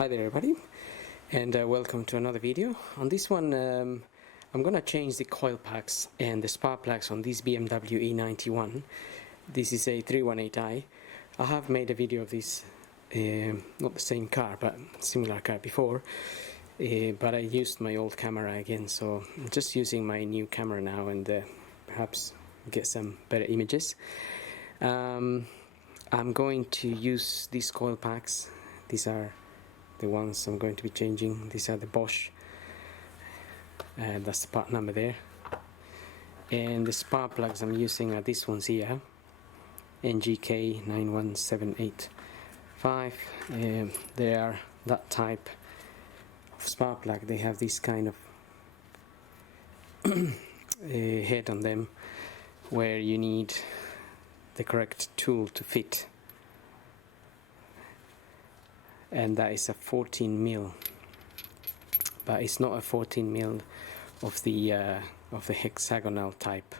Hi there everybody, and welcome to another video. On this one I'm gonna change the coil packs and the spark plugs on this BMW e91. This is a 318i. I have made a video of this, not the same car but similar car before, but I used my old camera again, so I'm just using my new camera now and perhaps get some better images. I'm going to use these coil packs. These are the ones I'm going to be changing. These are the Bosch, and that's the part number there. And the spark plugs I'm using are these ones here, NGK 91785. They are that type of spark plug. They have this kind of head on them where you need the correct tool to fit, and that is a 14 mil, but it's not a 14 mil of the hexagonal type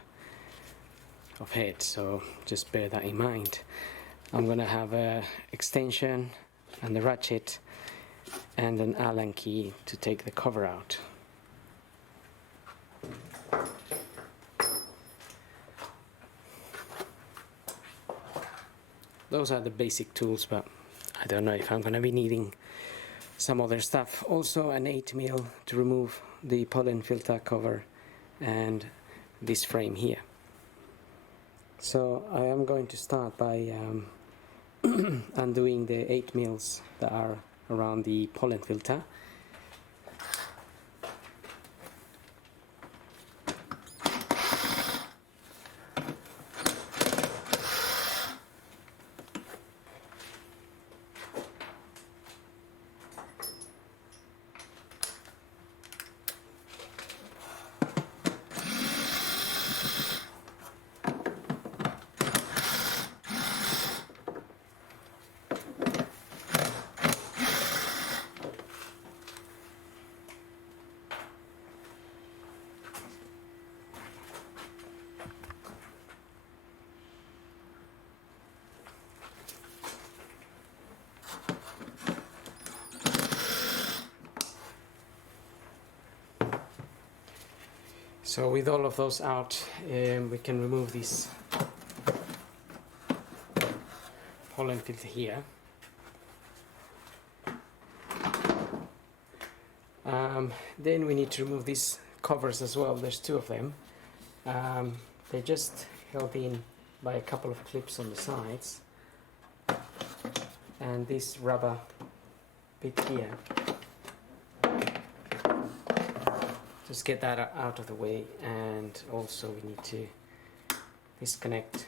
of head, so just bear that in mind. I'm gonna have a extension and the ratchet and an Allen key to take the cover out. Those are the basic tools, but I don't know if I'm going to be needing some other stuff. Also an 8 mil to remove the pollen filter cover and this frame here. So I am going to start by undoing the 8 mils that are around the pollen filter. So with all of those out, we can remove this pollen filter here. Then we need to remove these covers as well. There's two of them. They're just held in by a couple of clips on the sides, and this rubber bit here. Just get that out of the way, and also we need to disconnect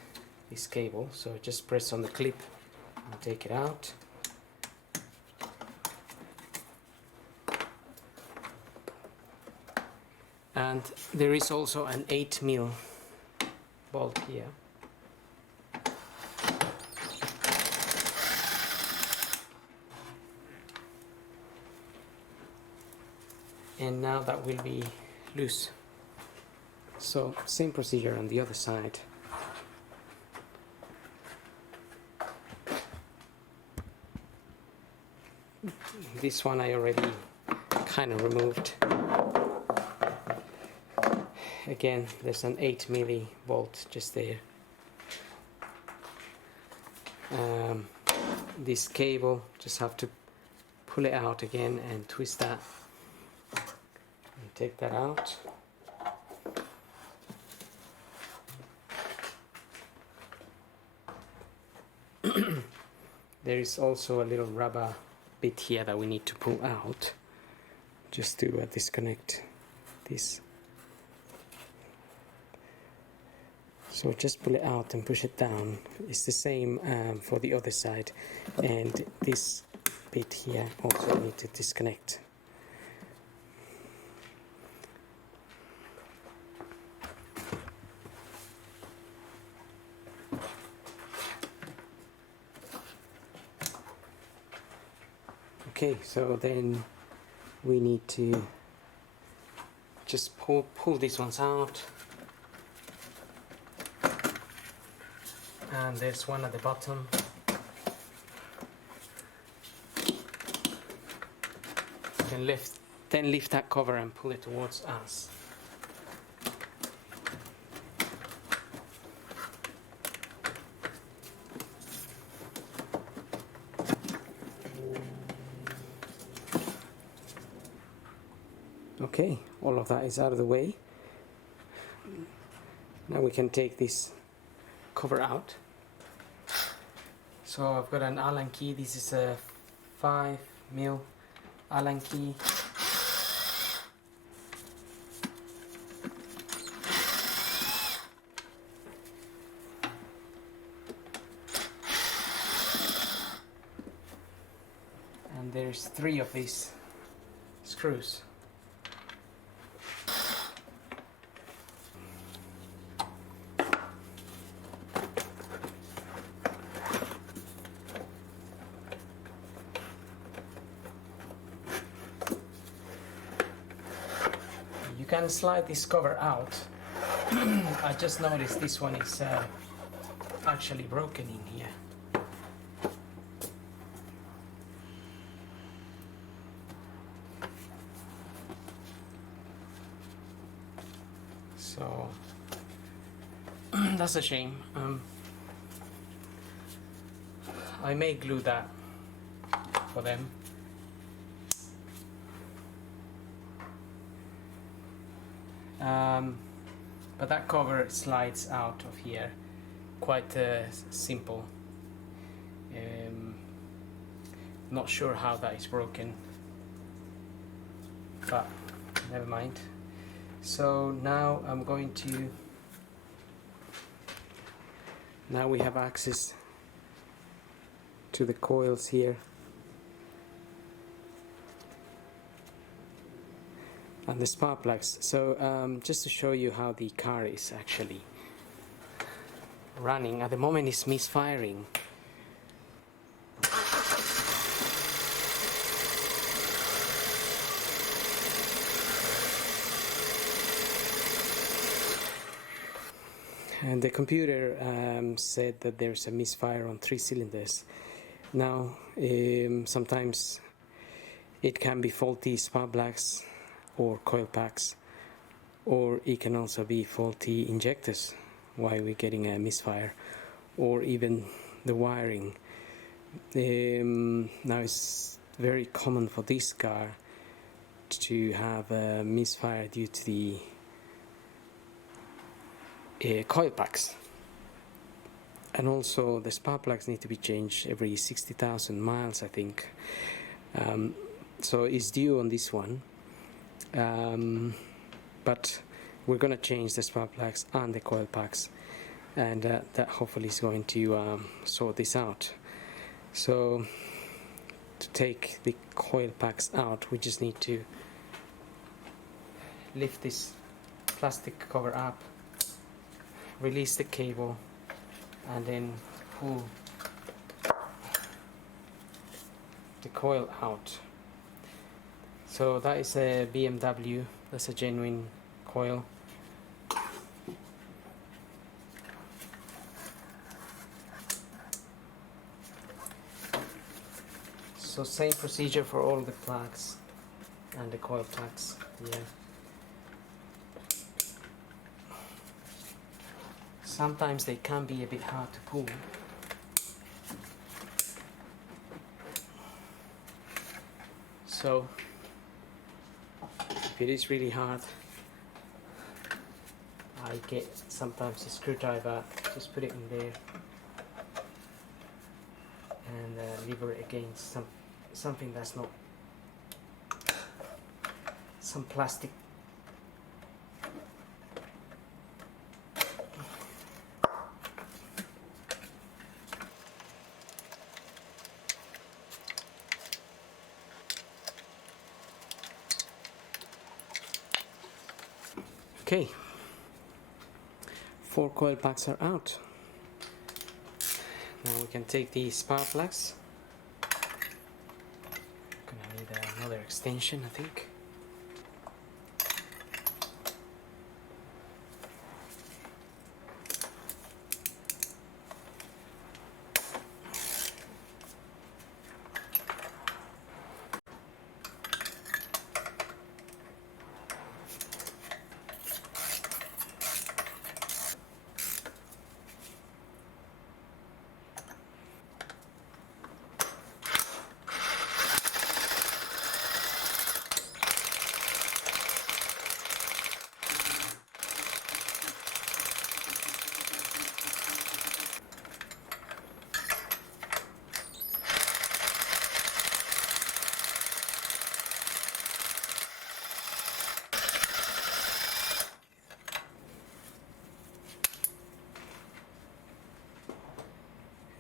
this cable, so just press on the clip and take it out. And there is also an 8 mil bolt here. And now that will be loose. So same procedure on the other side. This one I already kind of removed. Again, there's an 8 milli bolt just there. This cable, just have to pull it out again and twist that. Take that out. There is also a little rubber bit here that we need to pull out just to disconnect this. So just pull it out and push it down. It's the same for the other side, and this bit here also need to disconnect. Okay, so then we need to just pull these ones out, and there's one at the bottom. can lift that cover and pull it towards us. Okay, all of that is out of the way. Now we can take this cover out. So I've got an Allen key. This is a 5mm Allen key. And there's 3 of these screws. You can slide this cover out. I just noticed this one is actually broken in here. So that's a shame. I may glue that for them. But that cover slides out of here, quite simple. Not sure how that is broken, but never mind. So now I'm going to, now we have access to the coils here. And the spark plugs. So just to show you how the car is actually running. At the moment it's misfiring. And the computer said that there's a misfire on 3 cylinders. Now sometimes it can be faulty spark plugs or coil packs, or it can also be faulty injectors why we're getting a misfire, or even the wiring. Now it's very common for this car to have a misfire due to the coil packs, and also the spark plugs need to be changed every 60,000 miles, I think. So it's due on this one. But we're going to change the spark plugs and the coil packs, and that hopefully is going to sort this out. So to take the coil packs out, we just need to lift this plastic cover up, release the cable, and then pull the coil out. So that is a BMW, that's a genuine coil. So same procedure for all the plugs and the coil plugs. Yeah. Sometimes they can be a bit hard to pull. So if it is really hard, I get sometimes a screwdriver, just put it in there and lever it against something that's not some plastic. Okay, 4 coil packs are out. Now we can take the spark plugs. Gonna need another extension, I think.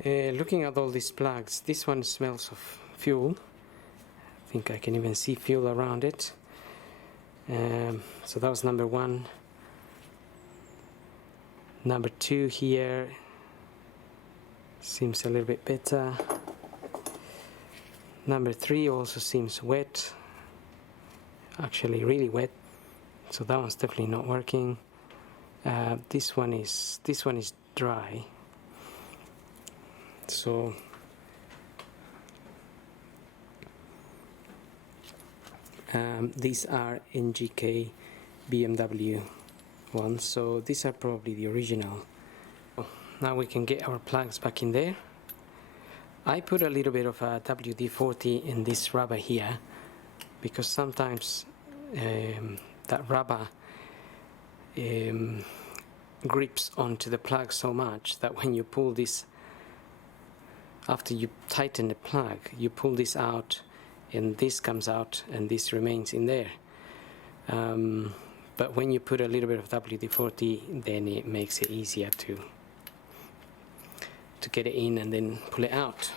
Looking at all these plugs, this one smells of fuel. I think I can even see fuel around it. So that was number 1. Number 2 here seems a little bit better. Number 3 also seems wet, actually really wet, so that one's definitely not working. This one is dry. So these are NGK BMW ones, so these are probably the original. Now we can get our plugs back in there. I put a little bit of a WD-40 in this rubber here because sometimes that rubber grips onto the plug so much that when you pull this, after you tighten the plug, you pull this out and this comes out and this remains in there. But when you put a little bit of WD-40, then it makes it easier to get it in and then pull it out.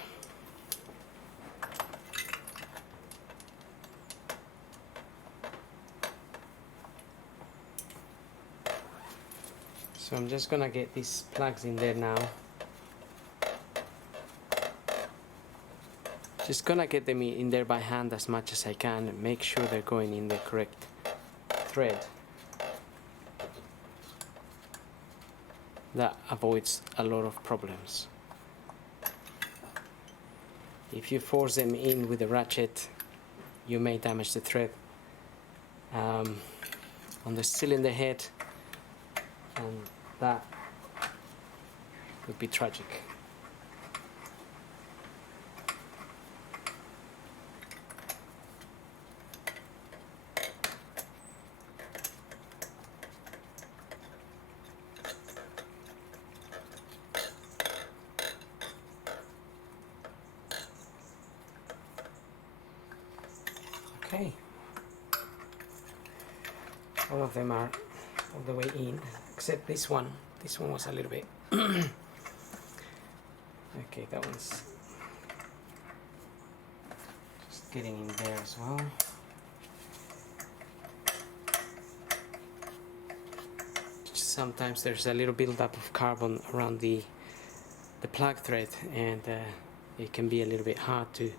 So I'm just gonna get these plugs in there now. Just gonna get them in there by hand as much as I can and make sure they're going in the correct thread. That avoids a lot of problems. If you force them in with a ratchet, you may damage the thread on the cylinder head, and that would be tragic. Okay, all of them are all the way in, except this one. This one was a little bit okay, that one's just getting in there as well. Sometimes there's a little build-up of carbon around the plug thread, and it can be a little bit hard to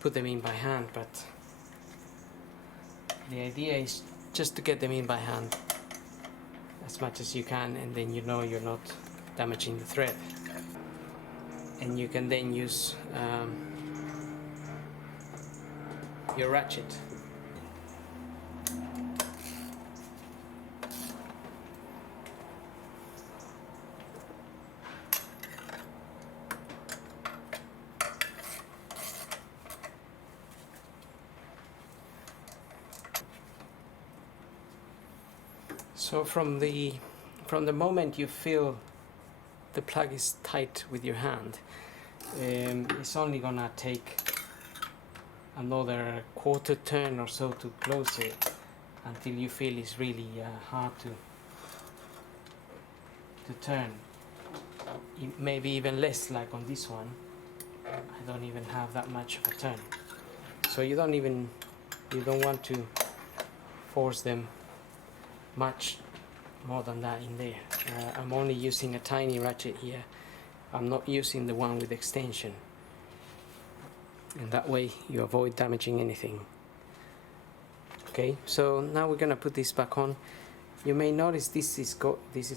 put them in by hand, but the idea is just to get them in by hand as much as you can, and then you know you're not damaging the thread. And you can then use your ratchet. So from the moment you feel the plug is tight with your hand, it's only gonna take another quarter turn or so to close it until you feel it's really hard to turn. Maybe even less, like on this one. I don't even have that much of a turn. So you don't want to force them much more than that in there. I'm only using a tiny ratchet here. I'm not using the one with extension, and that way you avoid damaging anything. Okay, so now we're gonna put this back on. You may notice this is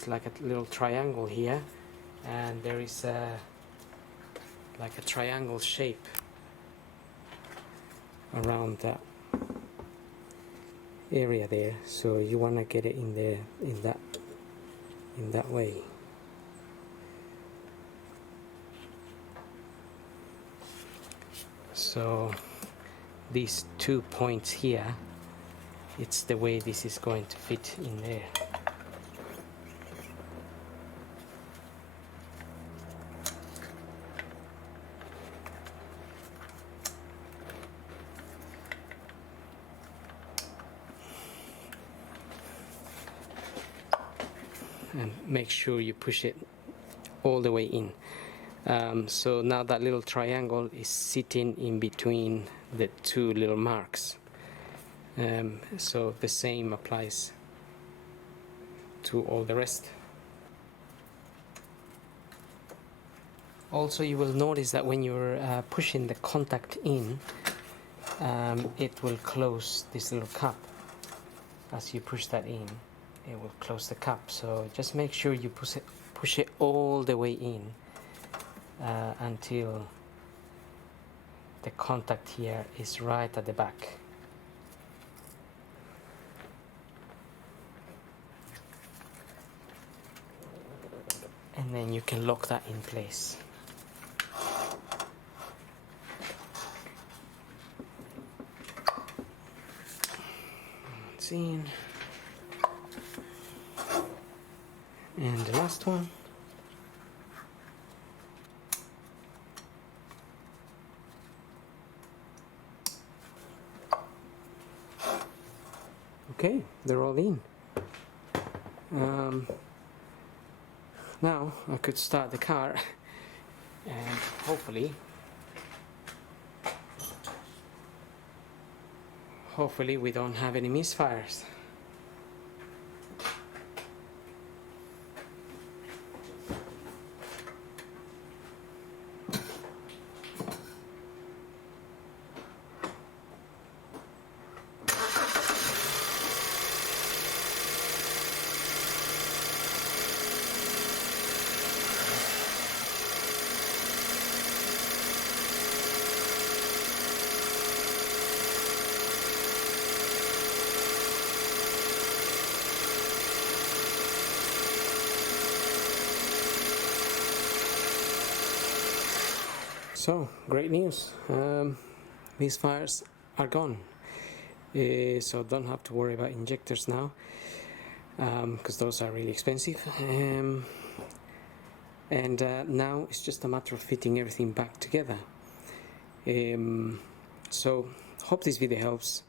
like a little triangle here, and there is like a triangle shape around that area there, so you want to get it in there in that way. So these 2 points here, it's the way this is going to fit in there. And make sure you push it all the way in. So now that little triangle is sitting in between the two little marks. So the same applies to all the rest. Also, you will notice that when you're pushing the contact in, it will close this little cap. As you push that in, it will close the cap. So just make sure you push it all the way in until the contact here is right at the back. And then you can lock that in place. It's in. And the last one. Okay, they're all in. Now I could start the car and hopefully we don't have any misfires. So, great news, misfires are gone, so don't have to worry about injectors now, because those are really expensive, and now it's just a matter of fitting everything back together. So, hope this video helps.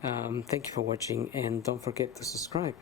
Thank you for watching, and don't forget to subscribe.